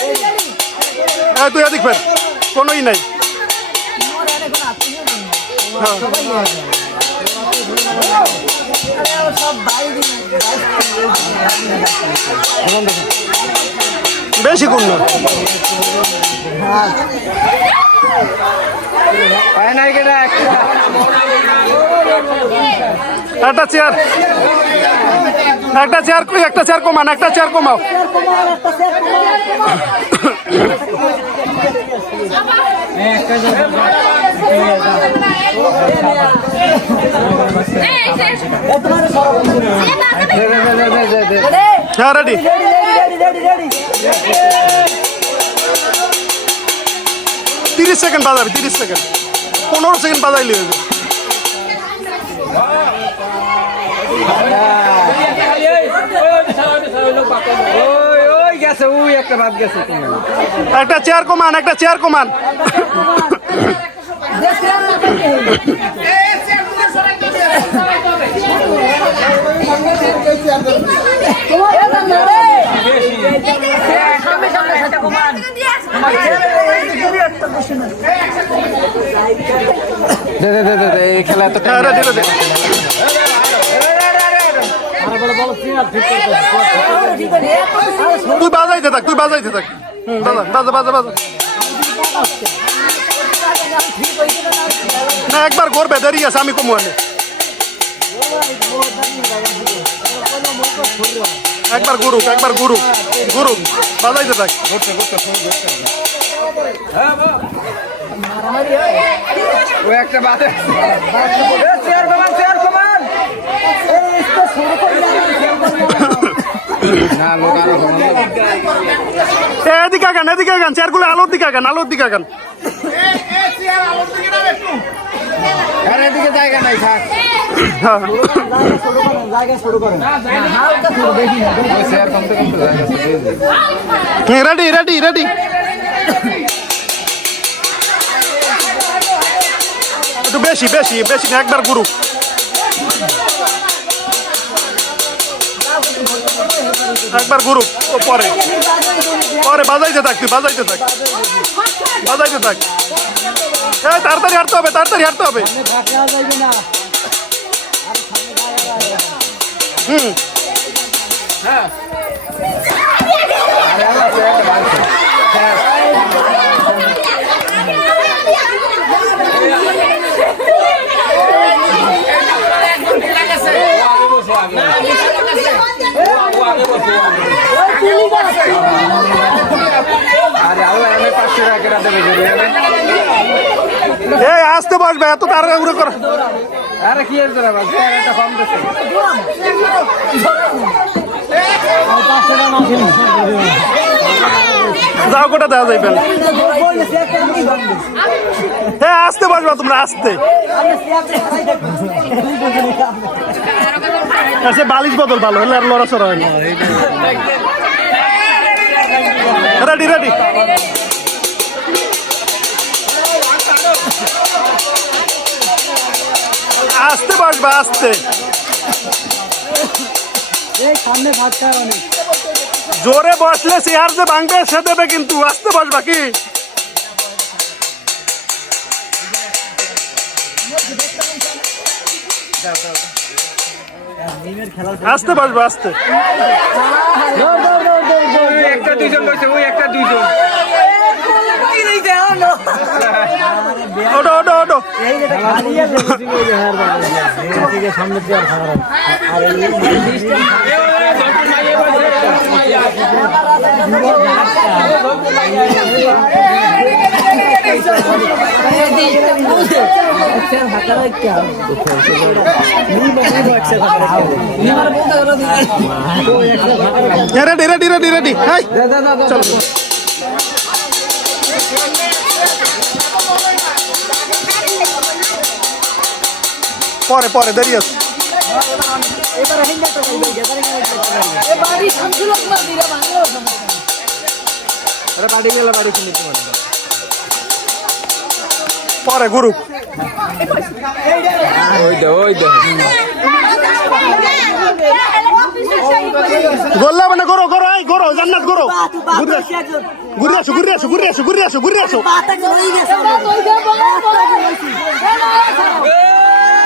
এই তুই এদিক কোনোই নাই। হ্যাঁ। বেশি কোন হয় একটা চেয়ার। একটা চেয়ার একটা চেয়ার কমান একটা চেয়ার কমাও হ্যাঁ তিরিশ সেকেন্ড বাজাবে, তিরিশ সেকেন্ড। পনেরো সেকেন্ড বাজাইলে হয়ে যাবে। ওই ওই গেছে ওই একটা বাদ গেছে একটা চেয়ার কমান একটা চেয়ার কমান। দে দে দে দে খেলা তো তুই বাজাইতে থাক, তুই বাজাইতে থাক। বাজা বাজা বাজা বাজা। না, একবার করবে, দেরি আছে, আমি কমু আনে। একবার গুরুক একবার গুরুক গুরুক বাজাইতে থাক। ওই একটা বাদ চেয়ার কমান চেয়ার কমান। এদিকে আগান এদিকে আগান চেয়ারগুলো আলোর দিকে আগান আলোর দিকে আগান। রেডি রেডি রেডি একটু বেশি বেশি বেশি একবার গুরু একবার গুরু পরে। পরে, বাজাইতে থাক তুই, বাজাইতে থাক। বাজাইতে থাক। হ্যাঁ তাড়াতাড়ি হাঁটতে হবে, তাড়াতাড়ি হাঁটতে হবে। হুম। আরে আল্লাহ তুই একটা বাদ দে। আরে আল্লাহ আমি পাঁচশো টাকা দেবে বসবে এত তাড়াহুড়ো কর। আরে কি এর তোরা চেয়ার একটা কম যাও কোটা দেওয়া যাইবে না হ্যাঁ আসতে বসবা তোমরা আসতে। সে বালিশ বদল ভালো হলে আর লড়াচড়া হয় না। Ready ready. আসতে বসবা আসতে। জোরে বসলে চেয়ার যে ভাঙবে সে দেবে কিন্তু। আসতে বসবা কি? আসতে বসবা আসতে। একটা দুইজন বসে ওই একটা দুইজন। ওটো ওটো ওটো রেডি রেডি রেডি রেডি চলো। পরে পরে দেরি আছে। আরে বাড়ি গেলে বাড়ি শুনে পরে গুরু গোল্লা মানে করো করো এই করো জান্নাত করো ঘুরে আসো ঘুরে আসো ঘুরে আসো ঘুরে আসো ঘুরে আসো ঘুরে আসো।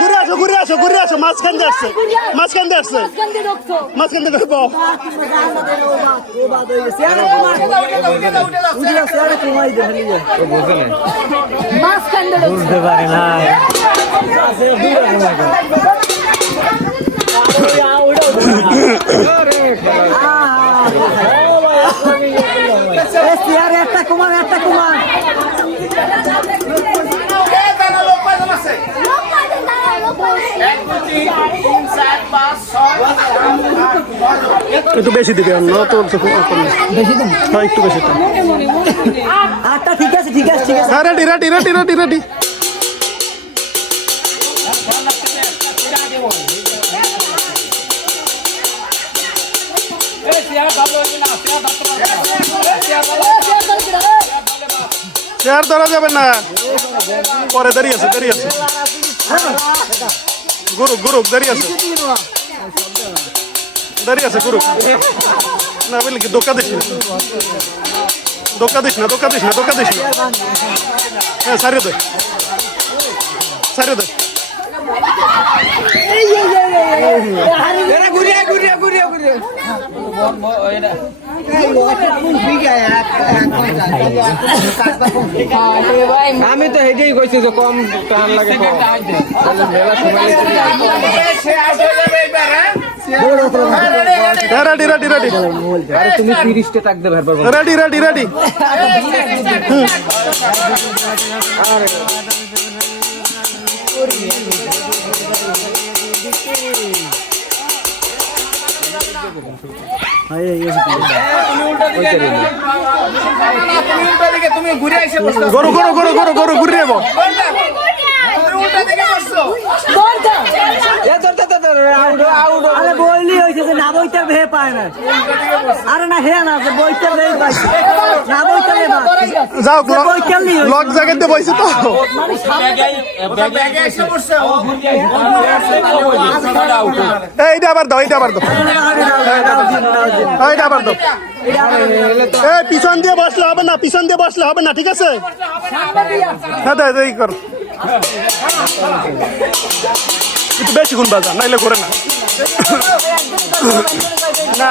ঘুরে আসো ঘুরে আসো মাঝখান দিয়ে আসছে মাঝখান দিয়ে আসছে মাঝখান দিয়ে দেখব বুঝতে পারে না একটা একটু বেশি দিবে অন্য তো বেশি দিন। হ্যাঁ একটু বেশি আটটা ঠিক আছে ঠিক আছে ঠিক আছে। হ্যাঁ ready ready ready ready ready chair ধরা যাবে না। পরে দাঁড়িয়ে আছে দাঁড়িয়ে আছে। গুরু গুরু দাঁড়িয়ে আছে দাঁড়িয়ে আছে গুরু না বলি কি দোকা দিস না দোকা দিস না দোকা দিস না দোকা দিস না হ্যাঁ সারিয়ে দে সারিয়ে দে ঘুরিয়ে ঘুরিয়ে ঘুরিয়ে ঘুরিয়ে আমি তো হেঁটেই কইছি যে কম টান লাগে কম। মেলা সময় রেডি রেডি রেডি আরে তুমি তিরিশটা থাকতে পারব রেডি রেডি রেডি তুমি ঘুরে এসে গরু গরু গরু গরু গরু ঘুরে যাব। আরে বইলি হয়েছে যে না বইতে ভে পায় না। আরে না হে না বইতে ভে পাইছে। না পায় যাও বই কেমনি হয়েছে? লক জায়গাতে বইছে তো এইটা আবার দাও এইটা আবার দাও এইটা আবার দাও এই পিছন দিয়ে বসলে হবে না পিছন দিয়ে বসলে হবে না ঠিক আছে হ্যাঁ দে এই কর একটু বেশি গুণ বাজা নাইলে করে না না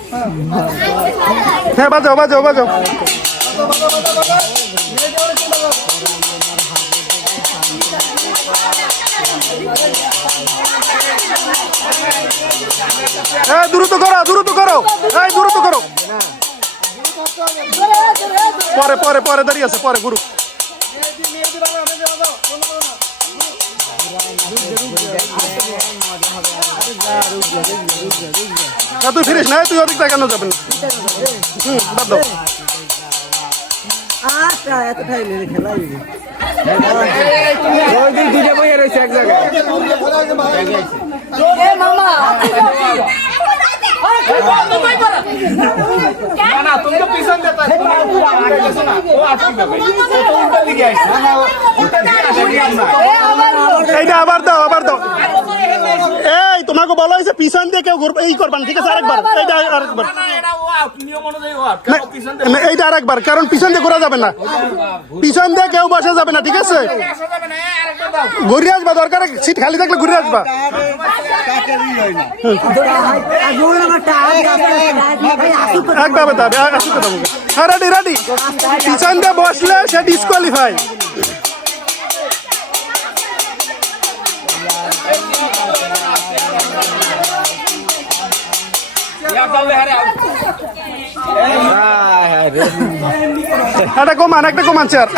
হ্যাঁ বাজাও বাজাও বাজাও। হ্যাঁ দ্রুত করো দ্রুত করো। এই, দ্রুত করো। পরে পরে পরে দাঁড়িয়ে আছে, পরে, গুরু। না তুই ফিরিস না তুই ওদিক কেন যাবেন না? হুম বাদ দাও। আচ্ছা এত খাইলে খেলাই। ওই দিন দুটো বইয়ে রয়েছে এক জায়গায়। তো পিছন যেতে না ও আসবে ও উল্টা দিকে আসছে উল্টা দিকে আসে এইটা আবার দাও আবার দাও এই বলা হয়েছে পিছন দিয়ে কেউ ঘুরবে এই করবান ঠিক আছে আরেকবার এইটা আরেকবার। এইটা আরেকবার কারণ পিছন দিয়ে ঘোরা যাবে না। পিছন দিয়ে কেউ বসা যাবে না ঠিক আছে? ঘুরে আসবা দরকার সিট খালি থাকলে ঘুরে আসবা। আসুক বলবে হ্যাঁ রেডি রেডি পিছন দিয়ে বসলে সে ডিসকোয়ালিফাই একটা কমান একটা কমান চেয়ার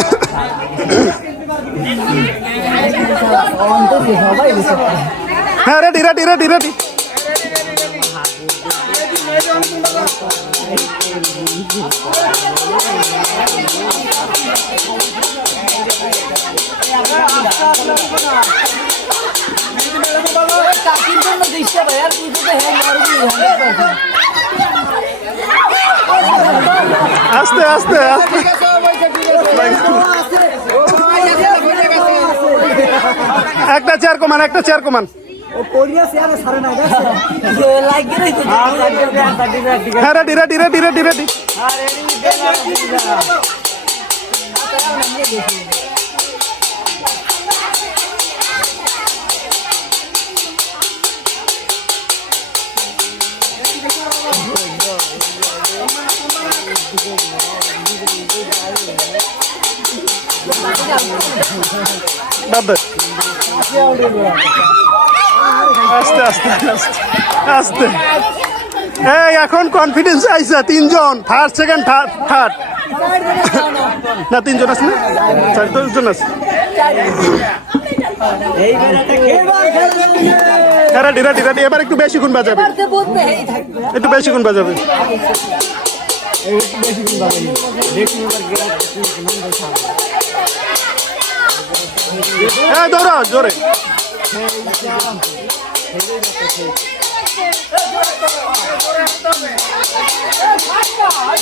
হ্যাঁ রেডি রেডি রেডি রেডি চাকরির জন্য দিচ্ছে আস্তে আস্তে আস্তে। একটা চেয়ার কমান একটা চেয়ার কমান। Ready ready ready ready ready বাদ আস্তে আস্তে আস্তে আস্তে। এই এখন কনফিডেন্স আইসা তিনজন। ফার্স্ট সেকেন্ড থার্ড থার্ড না তিনজন আছে না? চার দশজন আছে। হ্যাঁ রেডি রেডি রেডি এবার একটু বেশি গুণ বাজাবে। একটু বেশি গুণ বাজাবে। হ্যাঁ ধরো জোরে।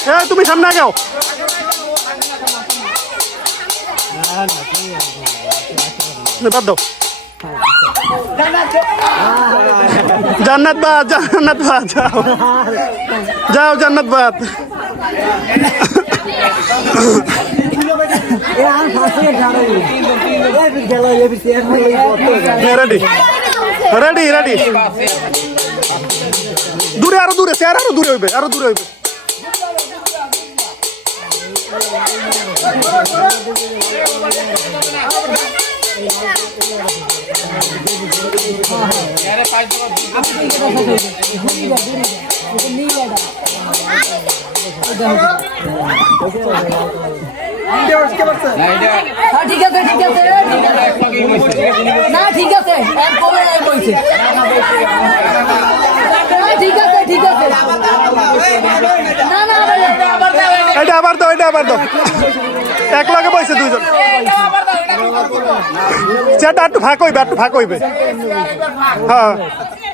হ্যাঁ তুমি সামনে আগাও। জান্নাত বাদ জান্নাত বাদ, যাও। যাও, জান্নাত বাদ। রেডি রেডি রেডি দূরে আরও দূরে স্যার আরও দূরে হইবে আরও দূরে হইবে। হ্যাঁ ঠিক আছে না ঠিক আছে এক করে এক কইছে ঠিক আছে ঠিক আছে না না এটা আবার দাও, এটা আবার দাও। এক লগে দুইজন। সেটা একটু ফাঁক হইবে একটু ফাঁক হইবে। হ্যাঁ।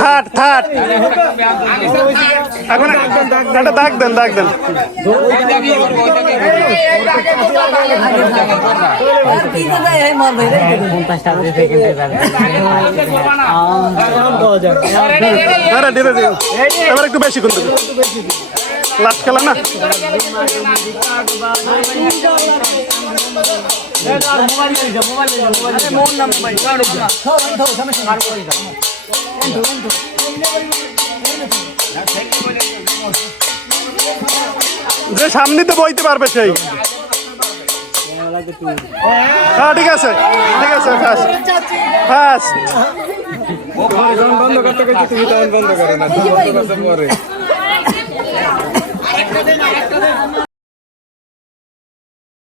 থার্ড থার্ড দাগ দেন দাগ দেন তিনটা দেয় এই মারবে রে 50 টাকা দিয়ে থেকে দেবে আরে ধীরে ধীরে এবার একটু বেশি করে লাস্ট খেলা না? যে বইতে পারবে সেই। হ্যাঁ ঠিক আছে ঠিক আছে ফার্স্ট ফার্স্ট বন্ধ করতে গেছি, তুমি তখন বন্ধ না। পরে। 我的妈